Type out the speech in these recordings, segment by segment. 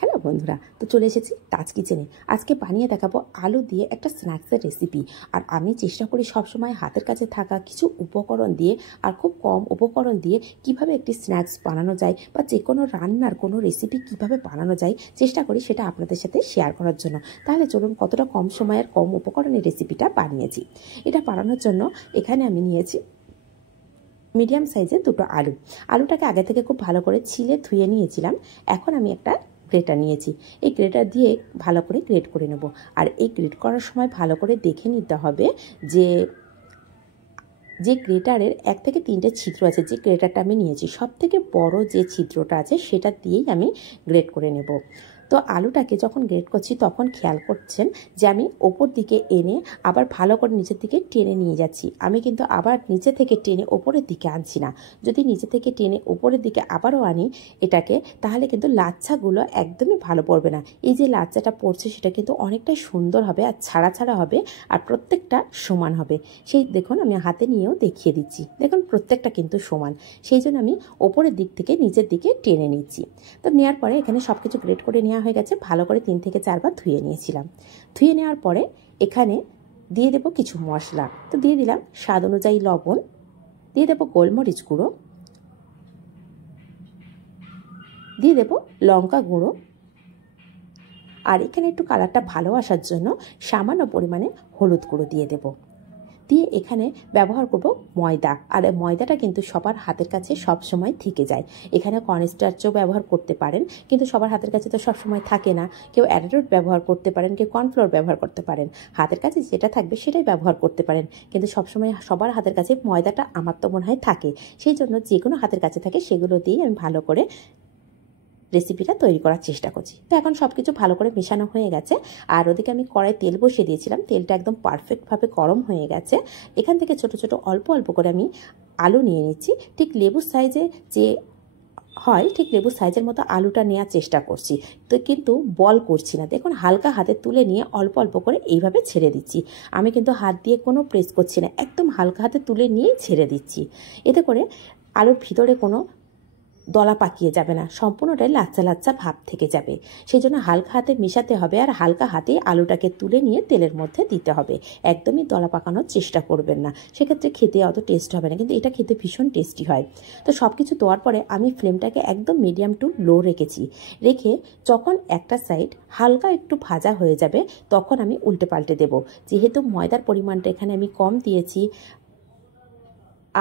Hello বন্ধুরা, তো চলে এসেছি তাজ কিচেনে। আজকে বানিয়ে দেখাবো আলু দিয়ে একটা স্ন্যাক্সের রেসিপি। আর আমি চেষ্টা করি সবসময় হাতের কাছে থাকা কিছু উপকরণ দিয়ে আর খুব কম উপকরণ দিয়ে কিভাবে একটি স্ন্যাক্স বানানো যায় বা যে কোনো রান্নার কোনো রেসিপি কিভাবে বানানো যায় চেষ্টা করি সেটা আপনাদের সাথে শেয়ার করার জন্য। তাহলে চলুন কতটা কম সময়ের কম উপকরণের রেসিপিটা বানিয়েছি। এটা বানানোর জন্য এখানে আমি নিয়েছি মিডিয়াম সাইজের দুটো আলুটাকে আগে থেকে খুব ভালো করে ছিলে ধুয়ে নিয়েছিলাম। এখন আমি একটা গ্রেটার নিয়েছি। এই গ্রেটার দিয়ে ভালো করে গ্রেট করে নেব। আর এই গ্রেট করার সময় ভালো করে দেখে নিতে হবে যে গ্রেটারের 1 থেকে 3টে ছিদ্র আছে। যে গ্রেটারটা আমি নিয়েছি সব থেকে বড় যে ছিদ্রটা আছে সেটা দিয়েই আমি গ্রেট করে নেব। তো আলুটাকে যখন গ্রেট করছি তখন খেয়াল করছেন যে আমি ওপর দিকে এনে আবার ভালো করে নিচের দিকে টেনে নিয়ে যাচ্ছি। আমি কিন্তু আবার নিচে থেকে টেনে ওপরের দিকে আনছি না। যদি নিচে থেকে টেনে ওপরের দিকে আবারও আনি এটাকে, তাহলে কিন্তু লাচ্ছাগুলো একদমই ভালো পড়বে না। এই যে লাচ্ছাটা পড়ছে সেটা কিন্তু অনেকটাই সুন্দর হবে আর ছাড়া ছাড়া হবে আর প্রত্যেকটা সমান হবে। সেই দেখুন আমি হাতে নিয়েও দেখিয়ে দিচ্ছি। দেখুন প্রত্যেকটা কিন্তু সমান। সেই জন্য আমি ওপরের দিক থেকে নিচের দিকে টেনে নিচ্ছি। তো নেওয়ার পরে এখানে সব কিছু গ্রেট করে নেওয়া হয়ে গেছে। ভালো করে 3 থেকে 4 বার ধুয়ে নিয়েছিলাম। ধুয়ে নেওয়ার পরে এখানে দিয়ে দেব কিছু মশলা। তো দিয়ে দিলাম স্বাদ অনুযায়ী লবণ, দিয়ে দেব গোলমরিচ গুঁড়ো, দিয়ে দেব লঙ্কা গুঁড়ো, আর এখানে একটু কালারটা ভালো আসার জন্য সামান্য পরিমাণে হলুদ গুঁড়ো দিয়ে দেব। দিয়ে এখানে ব্যবহার করব ময়দা। আর ময়দাটা কিন্তু সবার হাতের কাছে সব সময় থেকে যায়। এখানে কর্নস্টার্চও ব্যবহার করতে পারেন, কিন্তু সবার হাতের কাছে তো সব সময় থাকে না। কেউ অ্যারারুট ব্যবহার করতে পারেন, কেউ কর্নফ্লোর ব্যবহার করতে পারেন। হাতের কাছে যেটা থাকবে সেটাই ব্যবহার করতে পারেন, কিন্তু সবসময় সবার হাতের কাছে ময়দাটা আমার তো মনে হয় থাকে। সেই জন্য যে কোনো হাতের কাছে থাকে সেগুলো দিয়েই আমি ভালো করে রেসিপিটা তৈরি করার চেষ্টা করছি। তো এখন সব কিছু ভালো করে মেশানো হয়ে গেছে। আর ওদিকে আমি কড়াই তেল বসিয়ে দিয়েছিলাম। তেলটা একদম পারফেক্টভাবে গরম হয়ে গেছে। এখান থেকে ছোট ছোট অল্প অল্প করে আমি আলু নিয়ে নিচ্ছি। ঠিক লেবুর সাইজে যে হয় ঠিক লেবুর সাইজের মতো আলুটা নেওয়ার চেষ্টা করছি। তো কিন্তু বল করছি না। দেখুন হালকা হাতে তুলে নিয়ে অল্প অল্প করে এইভাবে ছেড়ে দিচ্ছি। আমি কিন্তু হাত দিয়ে কোনো প্রেস করছি না, একদম হালকা হাতে তুলে নিয়েই ছেড়ে দিচ্ছি। এতে করে আলুর ভিতরে কোনো দলা পাকিয়ে যাবে না, সম্পূর্ণটাই লাচ্চা লাচ্চা ভাব থেকে যাবে। সেই জন্য হালকা হাতে মেশাতে হবে আর হালকা হাতেই আলুটাকে তুলে নিয়ে তেলের মধ্যে দিতে হবে। একদমই দলা পাকানোর চেষ্টা করবেন না, সেক্ষেত্রে খেতে অত টেস্ট হবে না, কিন্তু এটা খেতে ভীষণ টেস্টি হয়। তো সব কিছু দেওয়ার পরে আমি ফ্লেমটাকে একদম মিডিয়াম টু লো রেখেছি। রেখে যখন একটা সাইড হালকা একটু ভাজা হয়ে যাবে তখন আমি উল্টে পাল্টে দেবো। যেহেতু ময়দার পরিমাণটা এখানে আমি কম দিয়েছি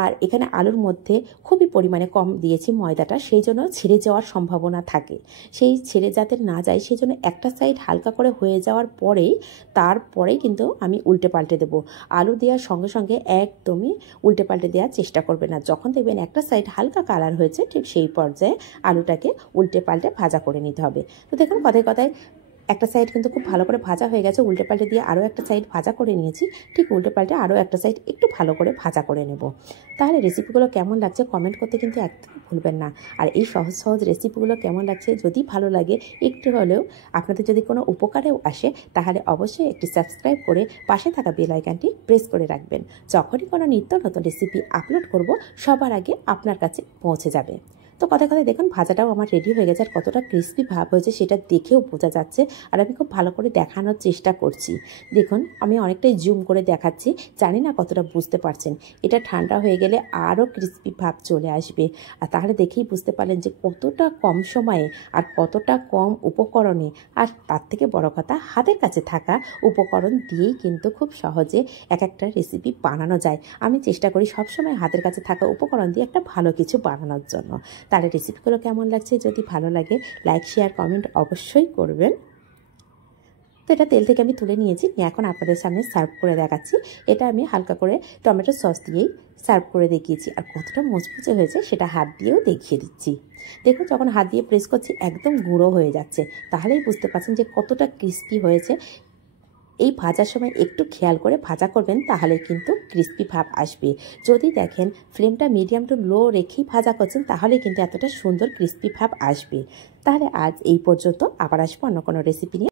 আর এখানে আলুর মধ্যে খুবই পরিমাণে কম দিয়েছি ময়দাটা, সেই জন্য ছেড়ে যাওয়ার সম্ভাবনা থাকে। সেই ছেড়ে যাতে না যায় সেই জন্য একটা সাইড হালকা করে হয়ে যাওয়ার পরেই তারপরেই কিন্তু আমি উল্টে পাল্টে দেবো। আলু দেওয়ার সঙ্গে সঙ্গে একদমই উল্টে পাল্টে দেওয়ার চেষ্টা করবে না। যখন দেখবেন একটা সাইড হালকা কালার হয়েছে ঠিক সেই পর্যায়ে আলুটাকে উল্টে পাল্টে ভাজা করে নিতে হবে। তো দেখুন কথায় কথায় একটা সাইড কিন্তু খুব ভালো করে ভাজা হয়ে গেছে। উল্টে পাল্টে দিয়ে আরও একটা সাইড ভাজা করে নিয়েছি। ঠিক উল্টে পাল্টে আরও একটা সাইড একটু ভালো করে ভাজা করে নেব। তাহলে রেসিপিগুলো কেমন লাগছে কমেন্ট করতে কিন্তু একদমই ভুলবেন না। আর এই সহজ সহজ রেসিপিগুলো কেমন লাগছে যদি ভালো লাগে একটু হলেও আপনাদের যদি কোনো উপকারেও আসে তাহলে অবশ্যই একটি সাবস্ক্রাইব করে পাশে থাকা বেল আইকনটি প্রেস করে রাখবেন। যখনই কোনো নিত্য নতুন রেসিপি আপলোড করব সবার আগে আপনার কাছে পৌঁছে যাবে। তো কথায় কথায় দেখুন ভাজাটাও আমার রেডি হয়ে গেছে। আর কতটা ক্রিস্পি ভাব হয়েছে সেটা দেখেও বোঝা যাচ্ছে। আর আমি খুব ভালো করে দেখানোর চেষ্টা করছি। দেখুন আমি অনেকটাই জুম করে দেখাচ্ছি, জানি না কতটা বুঝতে পারছেন। এটা ঠান্ডা হয়ে গেলে আরও ক্রিস্পি ভাব চলে আসবে। আর তাহলে দেখেই বুঝতে পারলেন যে কতটা কম সময়ে আর কতটা কম উপকরণে, আর তার থেকে বড় কথা হাতের কাছে থাকা উপকরণ দিয়েই কিন্তু খুব সহজে এক একটা রেসিপি বানানো যায়। আমি চেষ্টা করি সবসময় হাতের কাছে থাকা উপকরণ দিয়ে একটা ভালো কিছু বানানোর জন্য। তাহলে রেসিপিগুলো কেমন লাগছে যদি ভালো লাগে লাইক শেয়ার কমেন্ট অবশ্যই করবেন। তো এটা তেল থেকে আমি তুলে নিয়েছি, এখন আপনাদের সামনে সার্ভ করে দেখাচ্ছি। এটা আমি হালকা করে টমেটো সস দিয়েই সার্ভ করে দেখিয়েছি। আর কতটা মুচমুচে হয়েছে সেটা হাত দিয়েও দেখিয়ে দিচ্ছি। দেখুন যখন হাত দিয়ে প্রেস করছি একদম গুঁড়ো হয়ে যাচ্ছে, তাহলেই বুঝতে পারছেন যে কতটা ক্রিস্পি হয়েছে। এই ভাজার সময় একটু খেয়াল করে ভাজা করবেন, তাহলে কিন্তু ক্রিস্পি ভাব আসবে। যদি দেখেন ফ্লেমটা মিডিয়াম টু লো রেখেই ভাজা করছেন তাহলে কিন্তু এতটা সুন্দর ক্রিস্পি ভাব আসবে। তাহলে আজ এই পর্যন্ত, আবার আসবো অন্য কোনো রেসিপি নিয়ে।